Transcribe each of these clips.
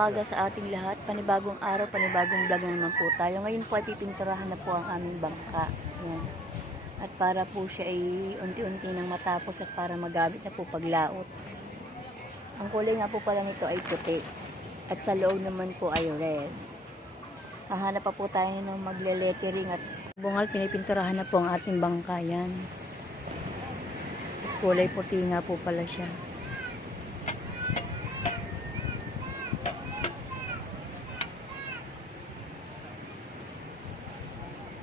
umaga sa ating lahat. Panibagong araw, panibagong vlog na naman po tayo. Ngayon po ay pipinturahan na po ang aming bangka. Yan. At para po siya ay unti-unti nang matapos at para magamit na po paglaot. Ang kulay nga po pala nito ay puti. At sa loob naman po ay red. Hahanap pa po tayo ng magle-lettering at bungal. Pinipinturahan na po ang ating bangka. Yan. At kulay puti nga po pala siya.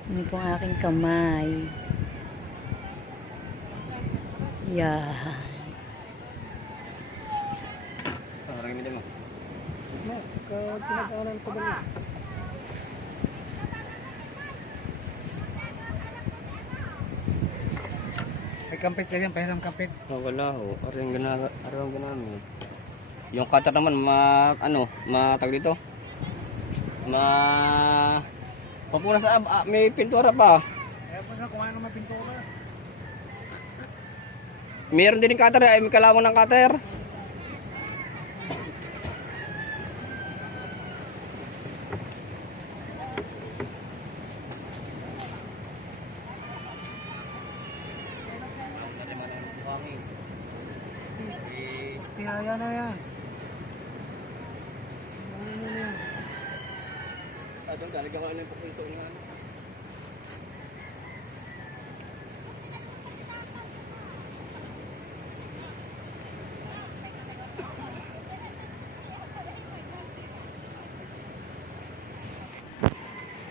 Ini po ang aking kamay. Yan. Parang hindi mo. Pinag-aaral ko ba niya? May kampit ka dyan, pahiram kampit. Oh, wala ho. Arang ganami. Yung cutter naman, matag dito. Papunas sa may pintura pa. Kaya po na kumain ng mapintura. Meron din yung cutter, ay may kalawang ng cutter. Kaya na yan. Doon talaga ko alam po kung saan nga.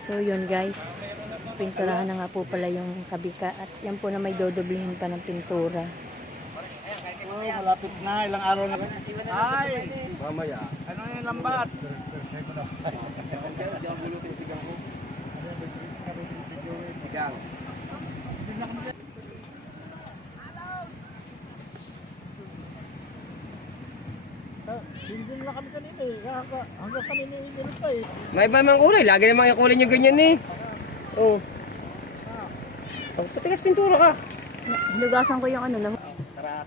So yun guys, pinturahan na nga po pala yung kabika at yan po na may dodoblihin pa ng pintura. Oh, malapit na. Ilang araw na. Ay! Mamaya. Ano yung lambat? Sigang. Sindin na kami kanina eh. Hanggang kanina yung pa eh. May iba mang kulay. Lagi naman yung kulay nyo ganyan eh. Oh. Patigas pintura ka. Hinugasan ko yung ano lang. Tara.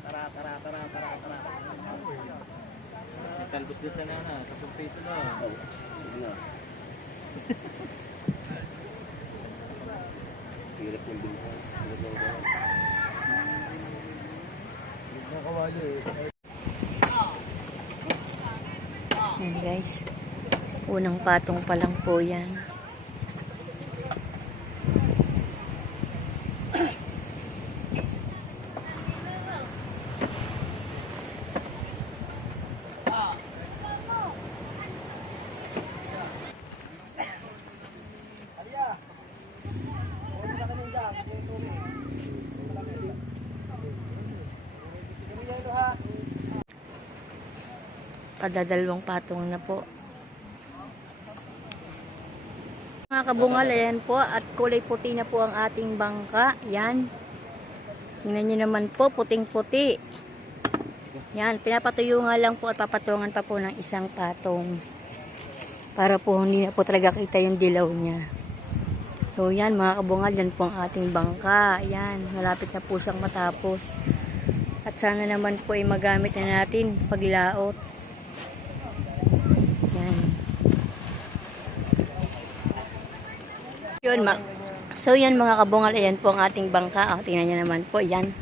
Talbos na sana na. 10 peso na. Oh. Na. Hirap yung bilhan. Yan guys, unang patong pa lang po yan. Padadalawang patong na po. Mga kabungal, ayan po at kulay puti na po ang ating bangka. Yan. Tingnan nyo naman po, puting-puti. Yan, pinapatuyo nga lang po at papatungan pa po ng isang patong. Para po hindi na po talaga kita yung dilaw niya. So yan mga kabungal, yan po ang ating bangka. Yan, malapit na po siyang matapos. At sana naman po ay magamit na natin paglaot. Yun, so yun mga kabungal, ayan po ang ating bangka. O, tingnan nyo naman po, yan.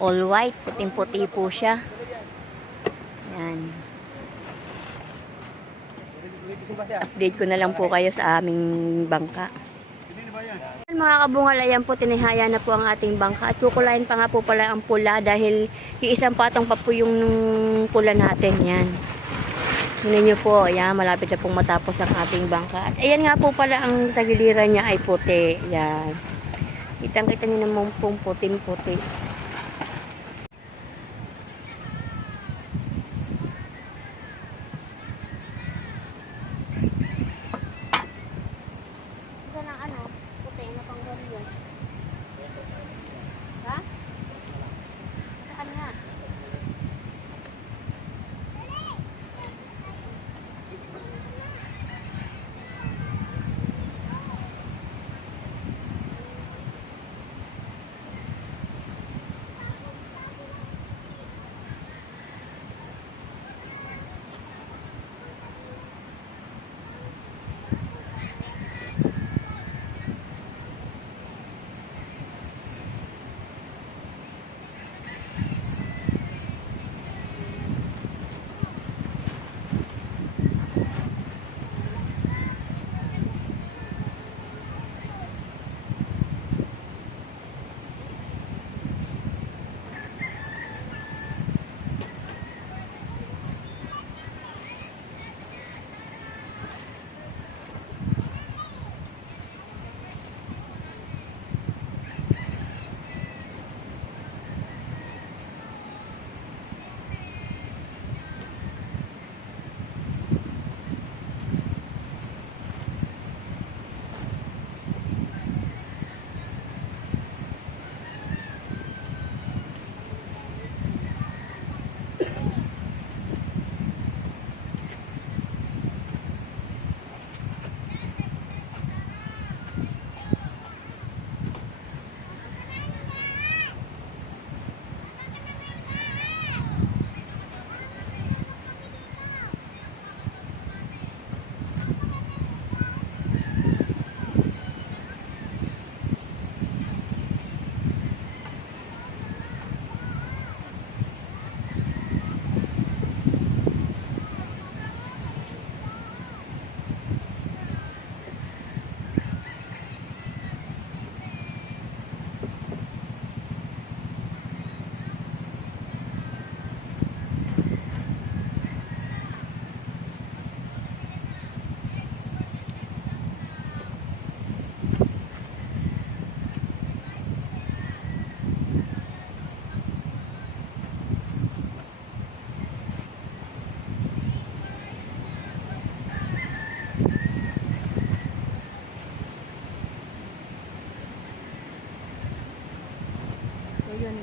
All white, puting-puti po siya. Yan. Update ko na lang po kayo sa aming bangka. Mga kabungal, ayan po, tinihaya na po ang ating bangka. At kukulayin pa nga po pala ang pula dahil iisang patong pa po yung pula natin. Yan. Tingnan nyo po, ayan, malapit na pong matapos ang ating bangka. At ayan nga po pala ang tagiliran niya ay puti. Ayan. Kitang-kita nyo naman pong puting-puti. Ito na ano, puti na pang gano'n. Ha? Saan nga?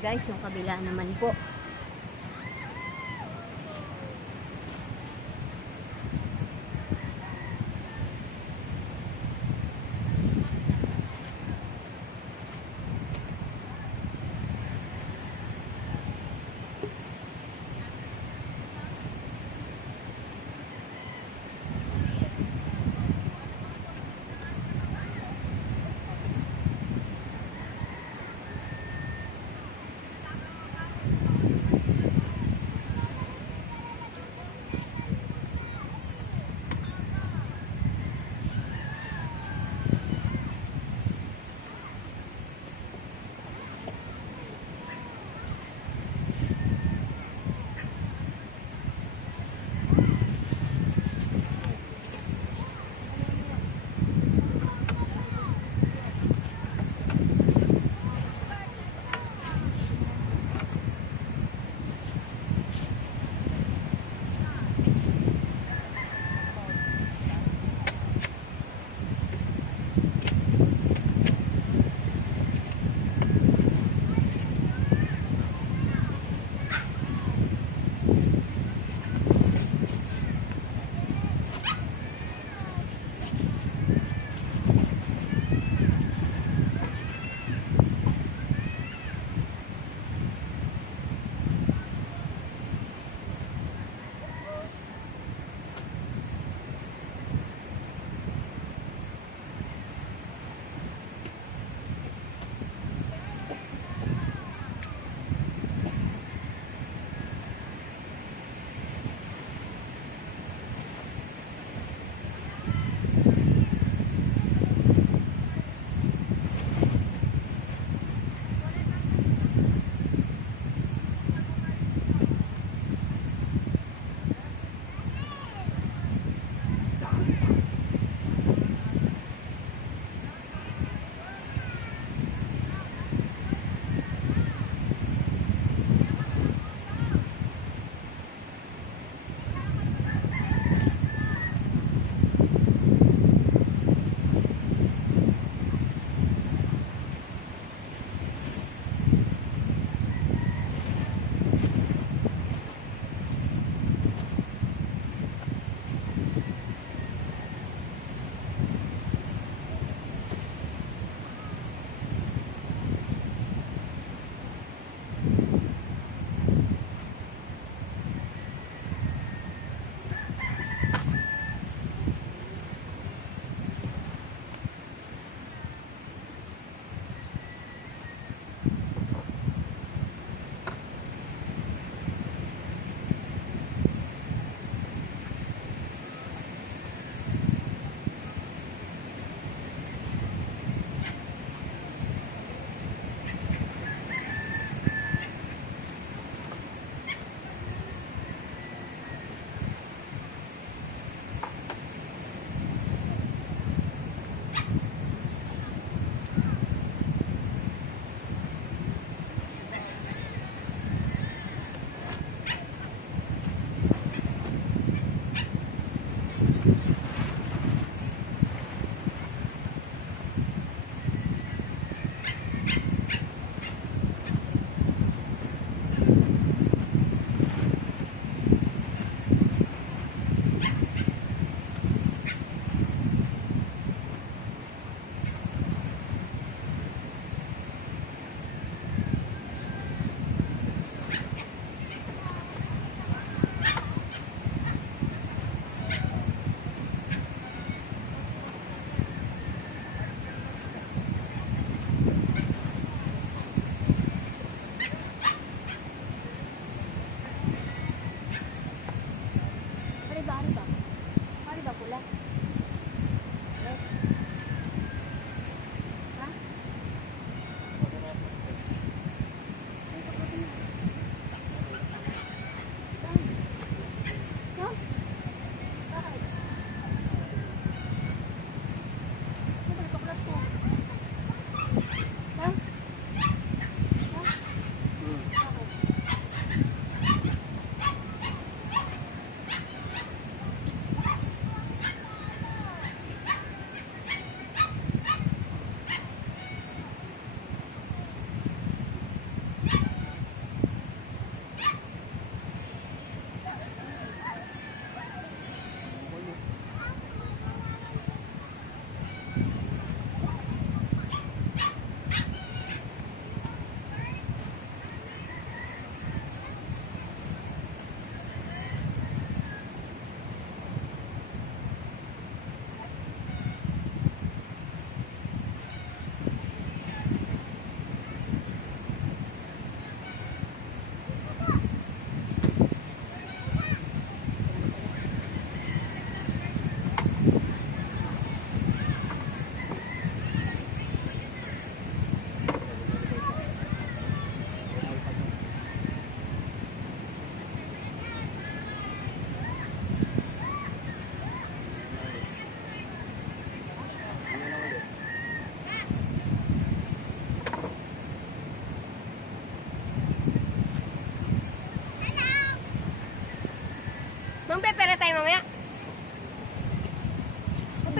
guys, yung kabila naman po.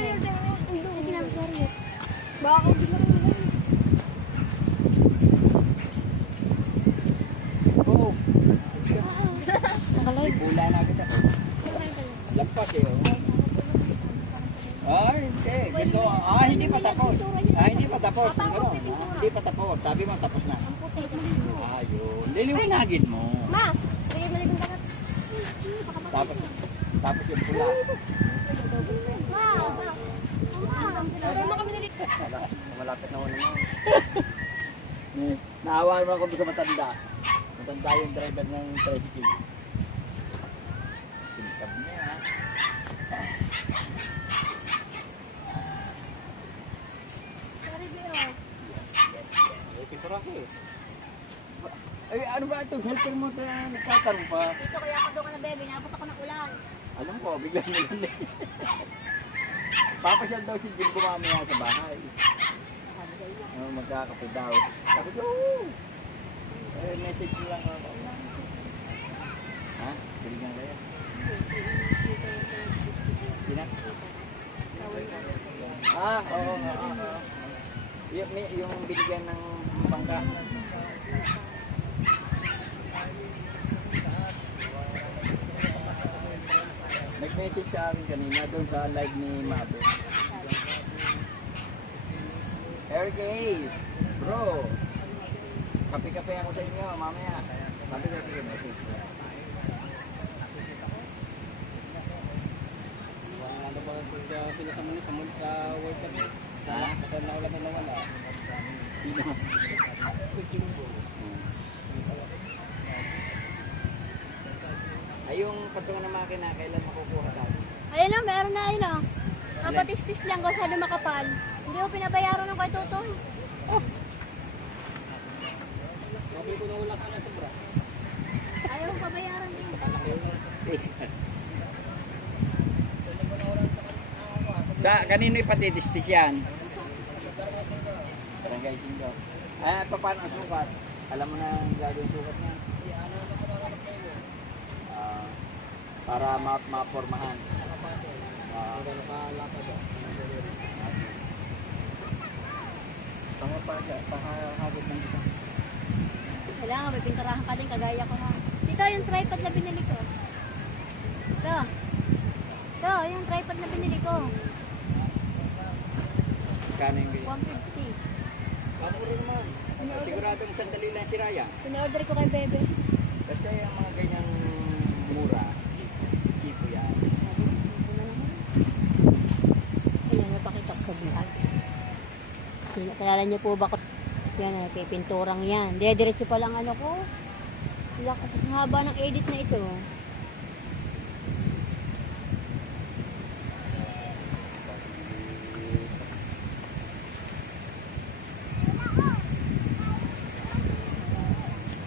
Sinabi sa Rio. Baka hindi mo Oo. nakalive. Bula na kita. Lampas eh. Hindi. Gusto, hindi pa tapos. Hindi pa tapos. Ano? Hindi pa tapos. Sabi mo tapos na. Ayun. Liliwanagin mo. Ma! Sige, maligong bagat. Tapos yung pula. Ma! Ma! Kami nilit. Malapit na wala naman. Naawa naman ako sa matanda. Matanda yung driver ng tricycle. Tingkab niya ha. Sorry, Beo. Picture ako eh. Ay, ano ba ito? Helper mo tayo nagtatanong pa. Dito kaya ako doon ka na, bebe. Naabot ako ng ulan. Alam ko, biglang nilan eh. Papasyal daw si Jim mamaya sa bahay. Magkakape daw. Sabi ko, oo. Message mo lang ako. Ha? Binigyan kayo? Sina? Oo. Yung binigyan ng bangka. Nag-message sa akin kanina doon sa live ni Mabo. Eric Ace, bro, kape-kape ako sa inyo mamaya. Sabi ko, sige, message ko. Ano ba pinasama niyo sa World Cup eh? Kasi nawala na nawala. Sino? Ay, yung patungan ng makina, kailan makukuha daw? Ayun na, meron na ayun o. Kapatistis lang kung saan makapal. Hindi ko pinabayaran ng kay Totoy. Sabi ko na wala ka na sobra. Ayaw ko pabayaran din. Sa kanino ipatidistis yan? Barangay Singgo. Paano ang sukat? Alam mo na ang gagawin sukat niya? Para mapormahan. Pangahagod ng isa. Kailangan may pinturahan ka din, kagaya ko ha. Dito yung tripod na binili ko. Ito. Ito, yung tripod na binili ko. Kano yung ganyan? 150. Ano rin naman? Siguradong sandali lang si Raya. Pina-order ko kay Bebe. Kasi ang mga ganyang mura, tipo yan. Ayan, napakita ko sa vlog. Kilala niyo po ba ko? Yan, pinturang yan. Diretso pa lang ano ko. Lakas ang haba ng edit na ito.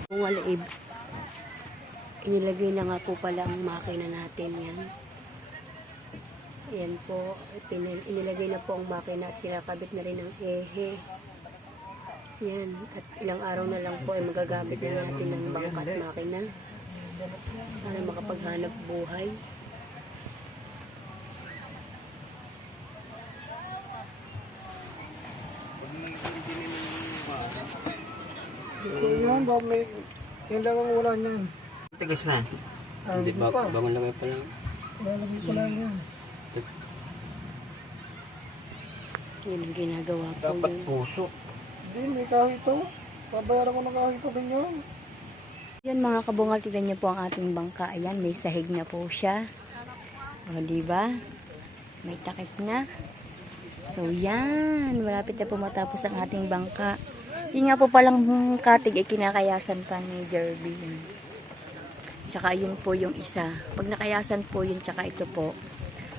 Kung walaib, inilagay na nga po pala ang makina natin yan. Ayan po, inilagay na po ang makina at kinakabit na rin ang ehe. Yan, at ilang araw na lang po ay magagamit na natin ng bangka at makina para makapaghanap buhay. Yan, ba may yan lang ang ulan yan. Tigas na. Hindi ba, bangon lang pa lang. Lalagay ko lang yan. Yan ang ginagawa po Dapat yun. puso. Hindi, may kahit ito. Pabayaran ko ng kahit ito ganyan. Yan mga kabungal, tignan niyo po ang ating bangka. Ayan, may sahig na po siya. O, diba? May takip na. So, yan. Malapit na po matapos ang ating bangka. Yung nga po palang katig ay kinakayasan pa ni Jerby. Yan. Tsaka yun po yung isa. Pag nakayasan po yun, tsaka ito po.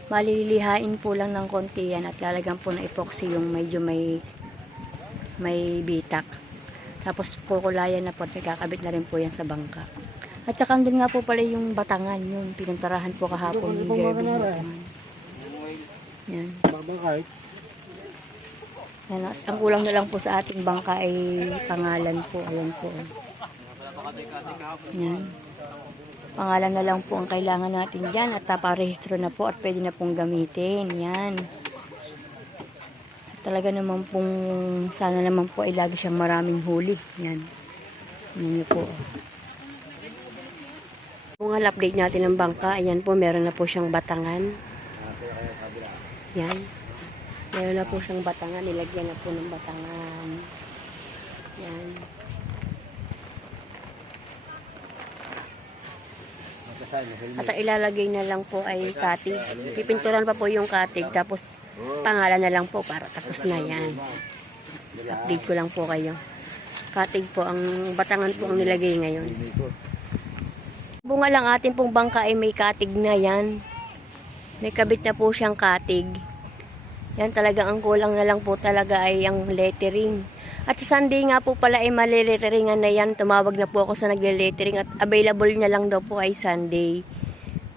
Malilihain po lang ng konti yan at lalagyan po ng epoxy yung medyo may bitak. Tapos kukulayan na po at kakabit na rin po yan sa bangka. At saka doon nga po pala yung batangan yun. Pinuntarahan po kahapon ni Jerby yung batangan. Yan. Babakay. Yan. At ang kulang na lang po sa ating bangka ay pangalan po. Ayan po. Yan. Pangalan na lang po ang kailangan natin dyan at parehistro na po at pwede na pong gamitin. Yan. Talaga naman pong, sana naman po ay lagi siyang maraming huli. Yan. Yan niyo po. Kung update natin ng bangka, ayan po, meron na po siyang batangan. Yan. Meron na po siyang batangan. Nilagyan na po ng batangan. Yan. At ang ilalagay na lang po ay katig. Pipinturan pa po yung katig. Tapos pangalan na lang po para tapos na yan. Update ko lang po kayo. Katig po, ang batangan po ang nilagay ngayon. Bunga lang atin pong bangka ay may katig na yan. May kabit na po siyang katig. Yan talaga, ang kulang na lang po talaga ay ang lettering. At sa Sunday nga po pala ay maleletteringan na yan. Tumawag na po ako sa nagle-lettering at available niya lang daw po ay Sunday.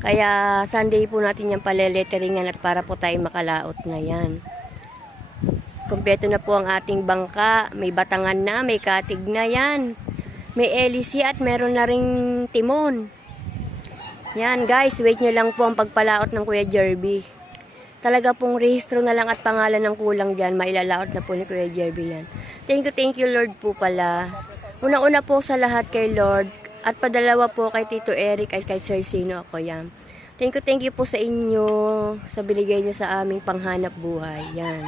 Kaya Sunday po natin yan paleletteringan at para po tayo makalaot na yan. Kompleto na po ang ating bangka. May batangan na, may katig na yan. May hélice at meron na ring timon. Yan guys, wait nyo lang po ang pagpalaot ng Kuya Jerby. Talaga pong rehistro na lang at pangalan ng kulang dyan, mailalaot na po ni Kuya Jerby yan. Thank you Lord po pala. Una-una po sa lahat kay Lord at padalawa po kay Tito Eric at kay Sir Sino ako yan. Thank you po sa inyo sa binigay nyo sa aming panghanap buhay. Yan.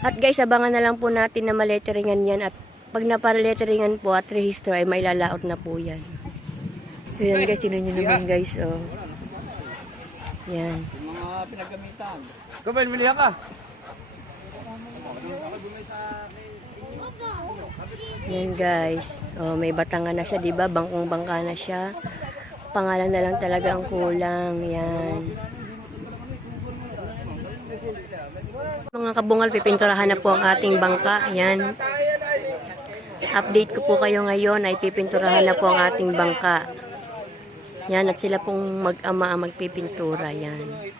At guys, abangan na lang po natin na maletteringan yan at pag naparaletteringan po at rehistro ay mailalaot na po yan. So yan guys, tinan nyo naman guys. Oh. Yan. Yung mga pinagamitan. Kumain, milihan ka. Yan guys. Oh, may batangan na siya, 'di ba? Bangkong-bangka na siya. Pangalan na lang talaga ang kulang. Yan. Mga kabungal, pipinturahan na po ang ating bangka. Yan. Update ko po kayo ngayon ay pipinturahan na po ang ating bangka. Yan, at sila pong mag-ama ang magpipintura. Yan.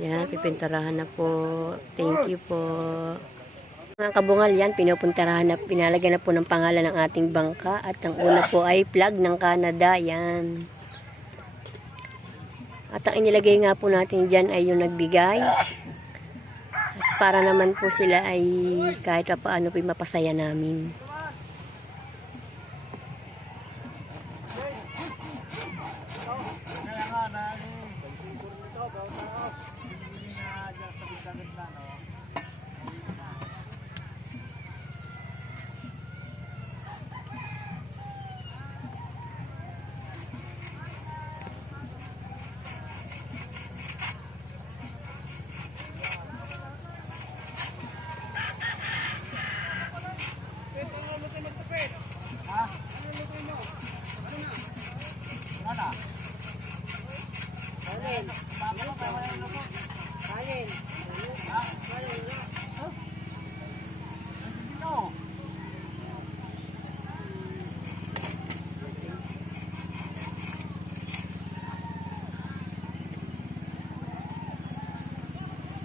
Yan, pipinturahan na po. Thank you po. Mga kabungal, yan, pinupuntarahan na, pinalagyan na po ng pangalan ng ating bangka. At ang una po ay flag ng Canada. Yan. At ang inilagay nga po natin dyan ay yung nagbigay. At para naman po sila ay kahit pa paano po mapasaya namin.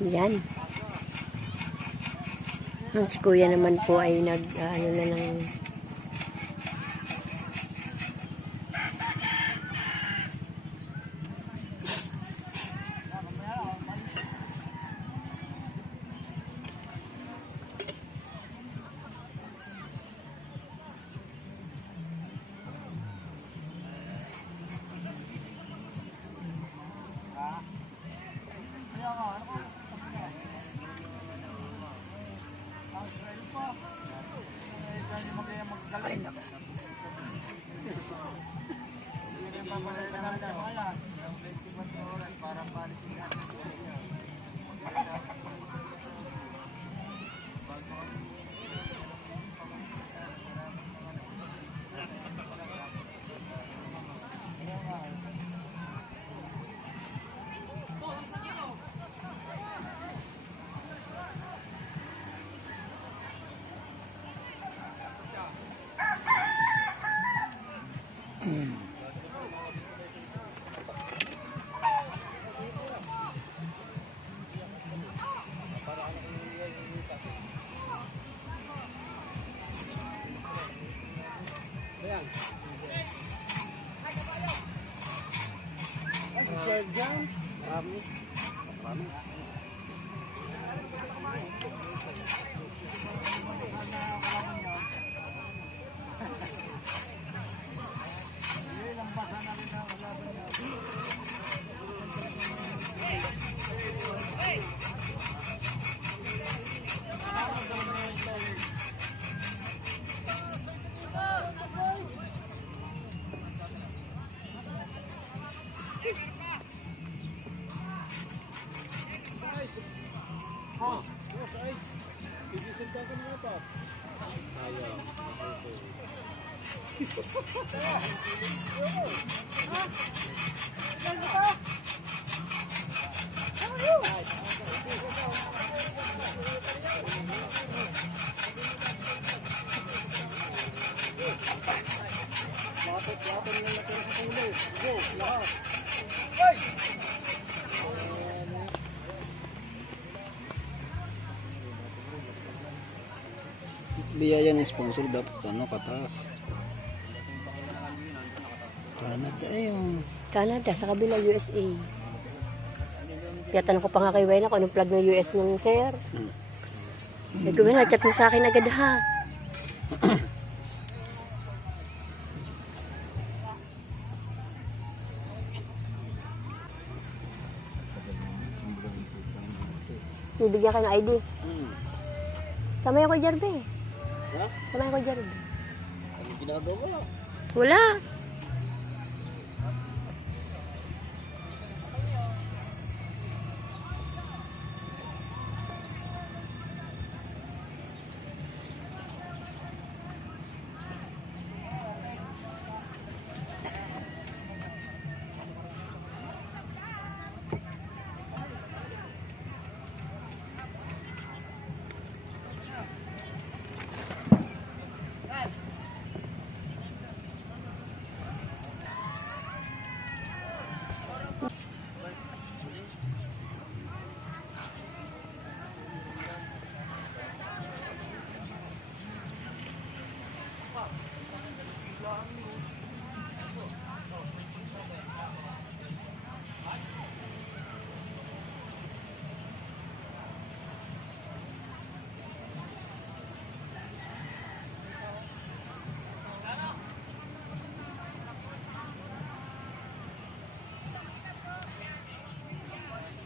Yan. Ang si kuya naman po ay ano na lang. Biyaya ng sponsor dapat ano, pataas. Canada yun. Canada, sa kabila USA. Kaya tanong ko pa nga kay Wena kung anong plug ng US ng sir. Eh, kung Wena, chat mo sa akin agad ha. Bibigyan ka ng ID. Samay ako, Jarbe. Ha? Samay ako, Jarbe. Ano ginagawa? Wala.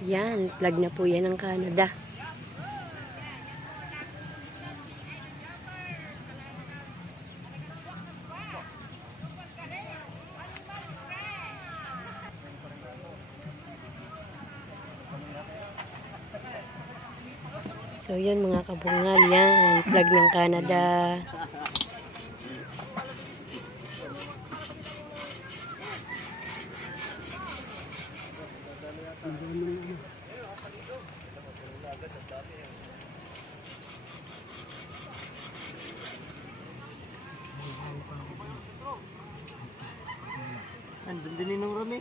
Yan, plug na po yan ng Canada. So yan mga kabungal, yan, plug ng Canada. Andun din yung rami.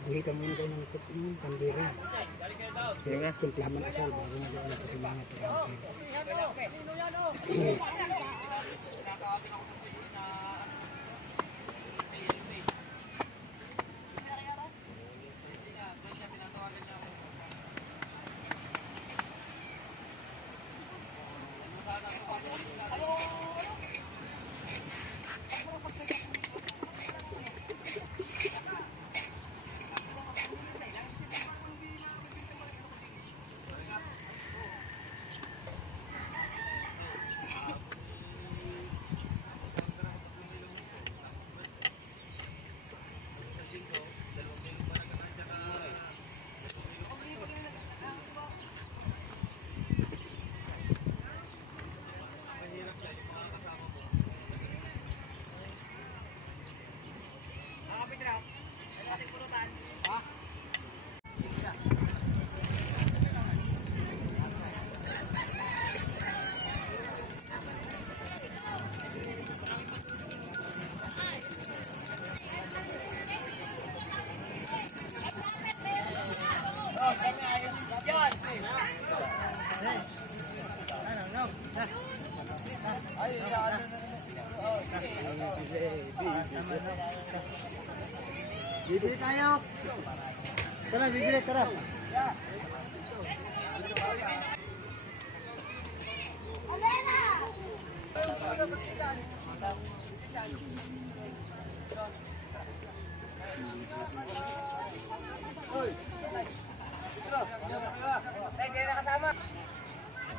Buhi ka muna kayo ng pandira. Kaya timplaman ako bago nagawa ko sa mga Bibili tayo. Tara, bibili, tara.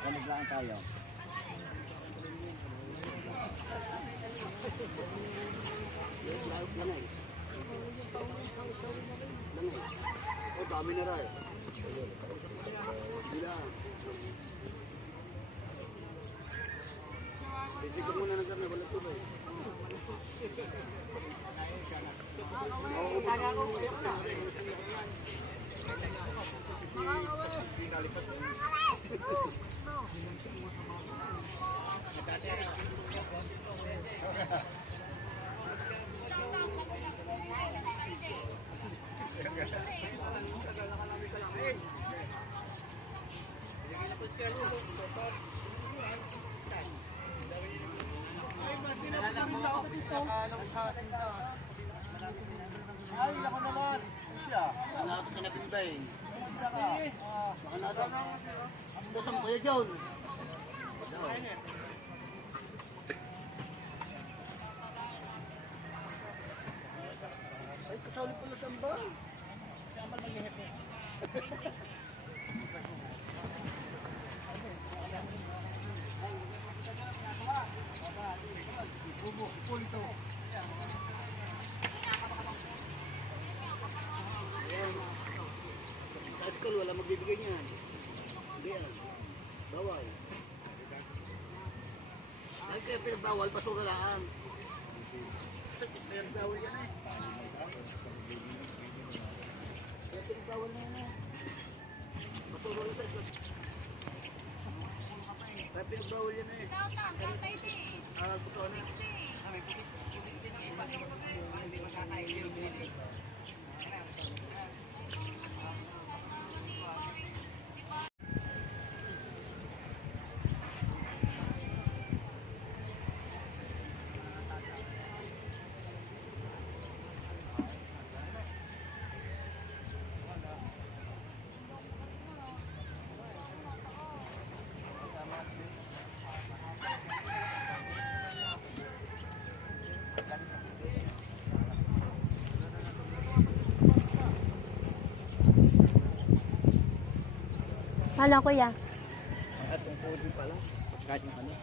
Kanig lang tayo. Oh, dami na rin. Bila. Sisigil muna ng karne, wala tubig. Ay, ako naman. Siya. Ano ito kinapinbayin? Ano ito? Kusang kuya John. Ay, kasali pala sa ba? Siya man maghihipi. Sa school, wala magbibigay niyan. Hindi yan. Bawal. Ay, kaya pinagbawal, basura lang. Pinagbawal yan eh. Kaya pinagbawal na yan eh. Basura lang sa school. Kaya pinagbawal yan eh. Buto na. Hala, kuya. Ang atong pudi pala. Pagkat yung ano.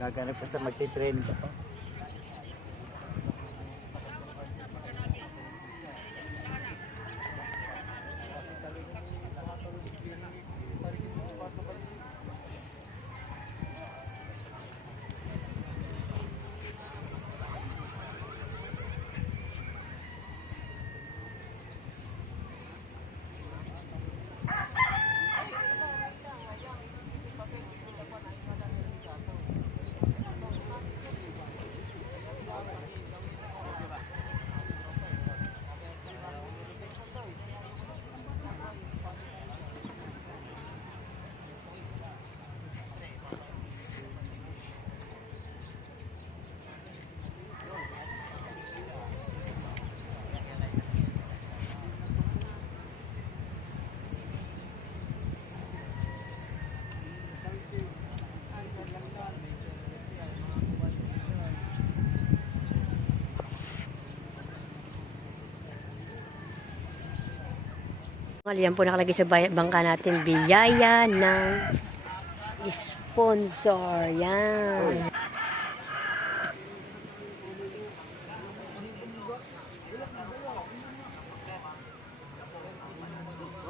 Gaganap pa sa magtitraining ka pa. Yan po nakalagay sa bangka natin, biyaya ng sponsor. Yan.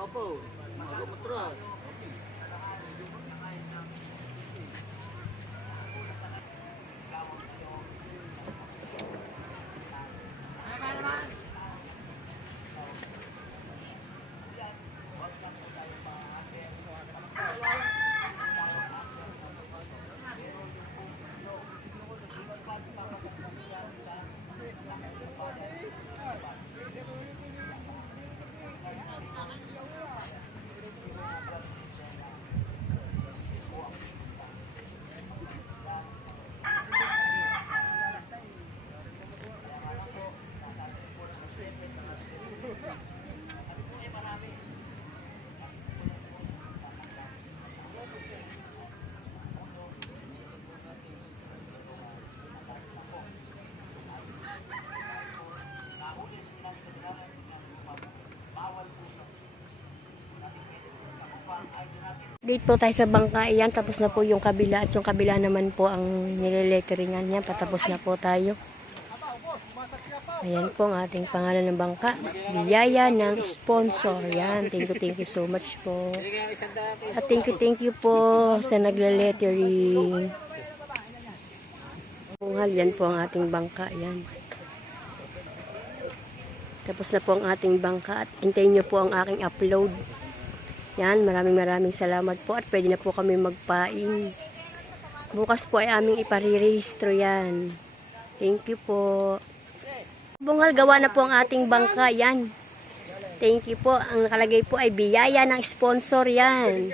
Opo, ako matras. Dito po tayo sa bangka. Ayan, tapos na po yung kabila. At yung kabila naman po ang nileletteringan niya. Patapos na po tayo. Ayan po ang ating pangalan ng bangka. Biyaya ng sponsor. Yan. Thank you so much po. At thank you po sa nagle-lettering. Yan po ang ating bangka. Yan. Tapos na po ang ating bangka. At hintayin nyo po ang aking upload. Yan, maraming salamat po at pwede na po kami magpain. Bukas po ay aming iparirehistro yan. Thank you po. Bungal, gawa na po ang ating bangka. Yan. Thank you po. Ang nakalagay po ay biyaya ng sponsor yan.